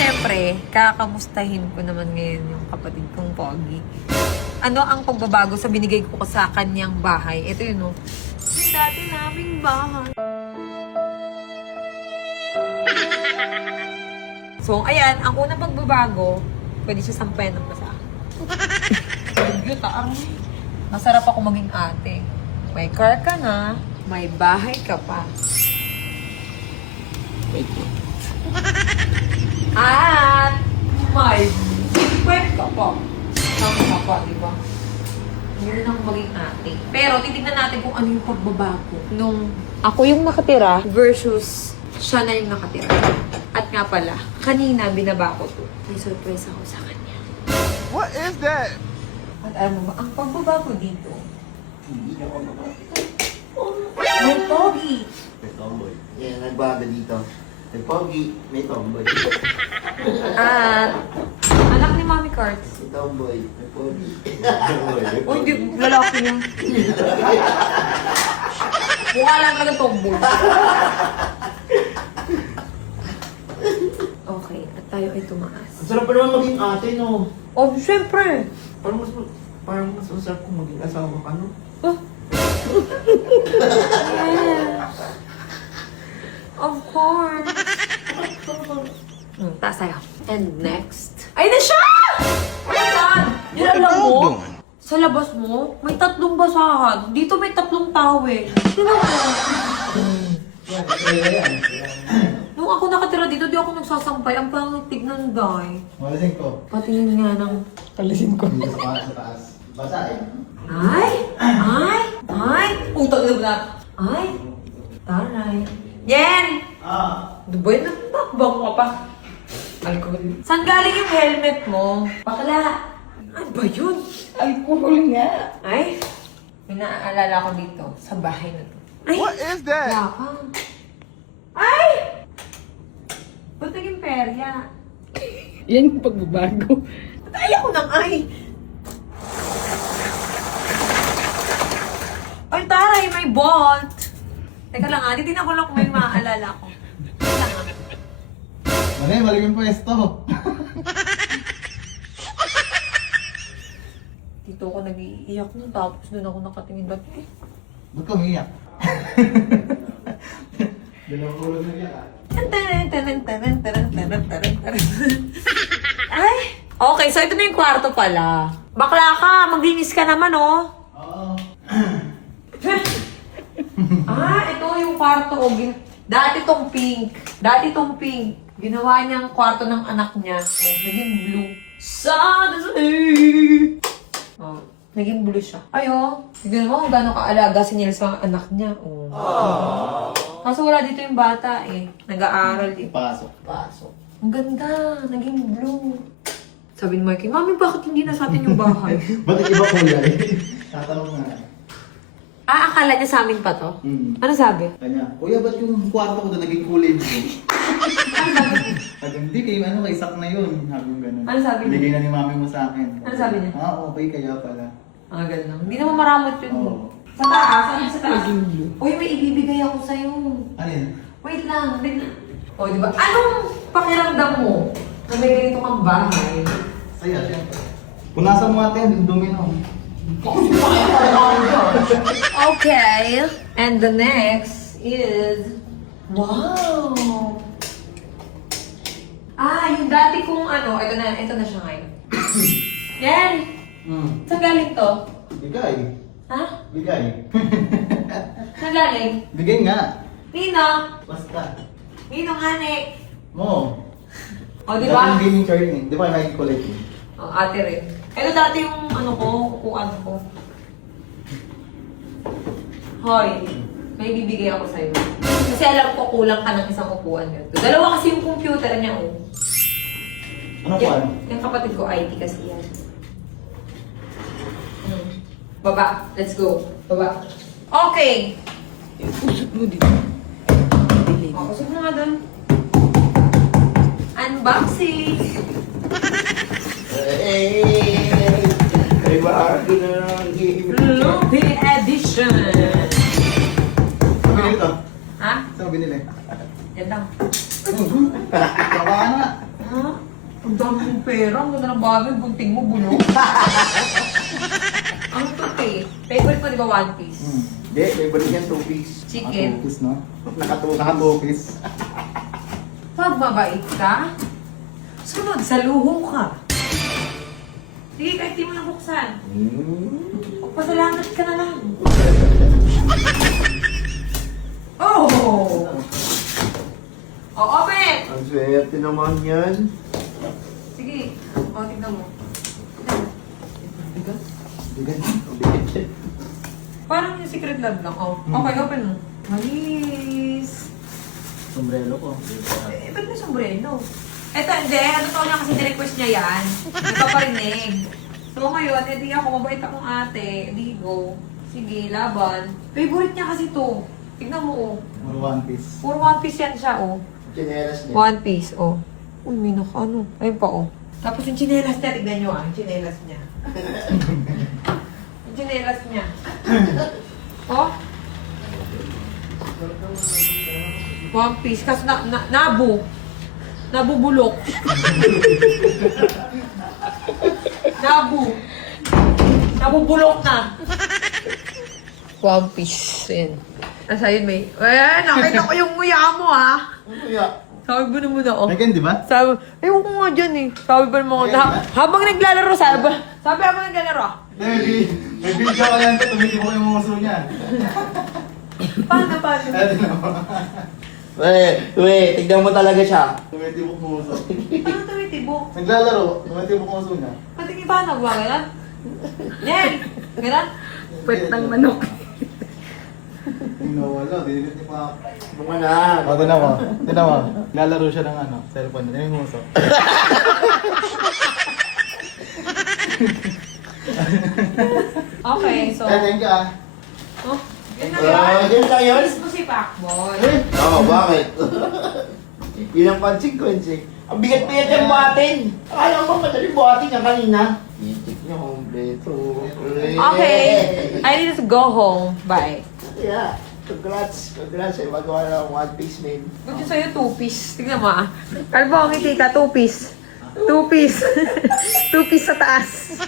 syempre, kakamustahin ko naman ngayon yung kapatid kong Pogi. Ano ang pagbabago sa binigay ko sa kanyang bahay? Ito yun, no? Yung dati naming bahay. So, ayan, ang unang pagbabago, pwede siya sampayan ng basa. Cute, masarap ako maging ate. May car ka na, may bahay ka pa. Wait mo. At may web ka pa. Tama ka pa, di ba? Hindi na ako maging ate. Pero titignan natin kung ano yung pagbabago nung ako yung nakatira versus siya na yung nakatira. At nga pala, kanina binaba ko to. May surprise ako sa kanya. What is that? At alam mo ba, ang pagbabago dito, Hindi na ako mabati. may Pogi. May tomboy. Yan, nagbago dito. May pogi, may tomboy. At anak ni Mami Carts. May tomboy, may pogi. O hindi, lalaki niya. Mukha lang talaga tomboy. Okay, at tayo ay tumaas. Ang sarap pa naman maging ate, no? Oh, syempre. Parang mas masarap kung maging asawa ka, no? Oh. Yes. Of course. Taas tayo. And next. Ay na siya! Oh my God! Yun alam mo? Sa labas mo, may 3 basahan. Dito may 3 towel. Sino mo? Nung ako nakatira dito, di ako nagsasampay. Ang pangit tignan, Day. Malasin ko. Patingin nga ng... Talisin ko. Dito sa taas. Basa eh. Ay! Ay! Ay! Utang na ba? Ay! Taray. Yen! Dubai na takbang ka pa. Alcohol. Saan galing yung helmet mo? Bakla. Ano ba yun? Alcohol nga. Ay! May naaalala ko dito. Sa bahay na to. Ay! What is that? Wala ka. Ay! Ba't naging perya? Yan yung pagbabago. Ayaw ko ng ay! Ay, taray! May bolt! Teka lang ha, titignan ko lang kung may maaalala ko. Teka lang ha. Mali yung pwesto. Dito ako nag-iiyak nun, tapos doon ako nakatingin ba't eh. Ba't ka umiyak? Dalawang ulo na yan ah. Ay! Okay, so ito na yung kwarto pala. Bakla ka, maglinis ka naman oh. Oo. Ito yung kwarto ko. Dati tong pink. Ginawa niyang kwarto ng anak niya. Oh, naging blue. Oh, naging blue siya. Ayo. Tignan mo kung gano'ng kaalaga si Niels sa anak niya. Oh. Kaso wala dito yung bata eh. Nag-aaral eh. Pasok. Ang ganda. Naging blue. Sabi ni Mikey, Mami, bakit hindi na sa atin yung bahay? Ba't iba kulay? Tatanong nga. Akala niya sa amin pa to? Ano sabi? Kanya, kuya, ba't yung kwarto ko na naging kulay mo? Sabi, hindi, kay sak na yun. Habang ganun. Ano sabi niya? Binigay na ni mami mo sa akin. Ano sabi niya? Okay, kaya pala. Ganun. Hindi naman maramot yun. Oo. Sa taas, sa taas. Uy, may ibibigay ako sa'yo. Ano yun? Wait lang, tignan. O, di ba? Anong pakiramdam mo na may ganito kang bahay? Saya, siyempre. Punasan mo natin, yung dumi no. Okay. And the next is... Wow! Yung dati kong ito na siya ngayon. Yan! Saan galing to? Bigay. Ha? Bigay. Saan galing? Bigay nga. Nino? Basta. Nino nga, Nick? Mo. O, di ba? Dating gaming chair ni. Di ba naging collect yun? Ate rin. Ito dati yung upuan ko. Hoy, may bibigay ako sa'yo. Kasi alam ko kulang ka ng isang upuan nito. Dalawa kasi yung computer niya, oh. Ano po ano? Yung kapatid ko, IT kasi yan. Baba. Let's go. Baba. Okay. Usot mo dito. Dilim. Kusog mo nga doon. Unboxing. Ay, bago na ang Loopy Edition. Saan binili to? Ha? Saan binili? Yan lang. Baka na. Ha? dami mong pera. Ang ganda ng bagay. Bunting mo, bulok. Ano to, te? Favorite mo, di ba, One Piece? Hindi, may balik yan 2-piece. Chicken. Naka-2-piece, no? Naka-2-piece. Pag mabait ka, sunod, sa luho ka. Sige, kahit di mo na buksan. Pasalamat ka na lang. Oh! Oh, open! Ang swerte naman yan. Sige. Oh, tignan mo. Tignan mo. Bigat. Ang bigat yan. Parang yung secret love lang. Oh. Okay, open mo. Malis. Sombrero ko. Ba't may sombrero? Eto, hindi. Ano to niya kasi nirequest niya yan. Nagpaparinig. So ngayon, edi ako, mabait akong ate. Edi go. Sige, laban. Favorite niya kasi to. Tignan mo, oh. Or 1-piece. Puro One Piece yan siya, oh. Chinelas niya. One Piece, oh. Uy, may naka, ano. Ayun pa, oh. Tapos yung chinelas niya, tignan nyo, ah. Yung chinelas niya. Yung chinelas niya. Oh. One Piece. Kaso nabubulok. Nabubulok na. One Piece. Ayan. Nasa yun may... Ayan, nakita ko yung nguya mo, ha. Ano kaya? Sabi ba naman ako? Megan, di ba? Sabi, ewan ko nga dyan eh. Sabi ba naman ako, habang naglalaro, sabi habang naglalaro, May video ka yan, tumitibok yung muso niya. paano? Eto na. Wait, tignan mo talaga siya. Tumitibok muso. Paano tumitibok? Naglalaro, tumitibok muso niya. Patingin paano ba, gano'n? Nel! Gano'n? Pwet ng manok. Nawala, dinit niya pa. Bunga na. O, tinan mo. Tinan mo. Lalaro siya ng ano, cellphone niya. Yung muso. Okay, so... Thank you ah. Oh, yun na Yun lang yun? Kiss mo si Pacboy. Oo, bakit? Yun ang consequence. Ang bigat-bigat yung buhatin. Akala mo madali buhatin yung kanina. Itik niyo, kompleto. Okay, I need to go home. Bye. Yeah. Congrats. Congrats. Magawa na ng One Piece, man. Buti sa'yo, two-piece. Tignan mo ah. Kalbo, ang ngiti ka, two-piece. Two-piece. Two-piece sa taas.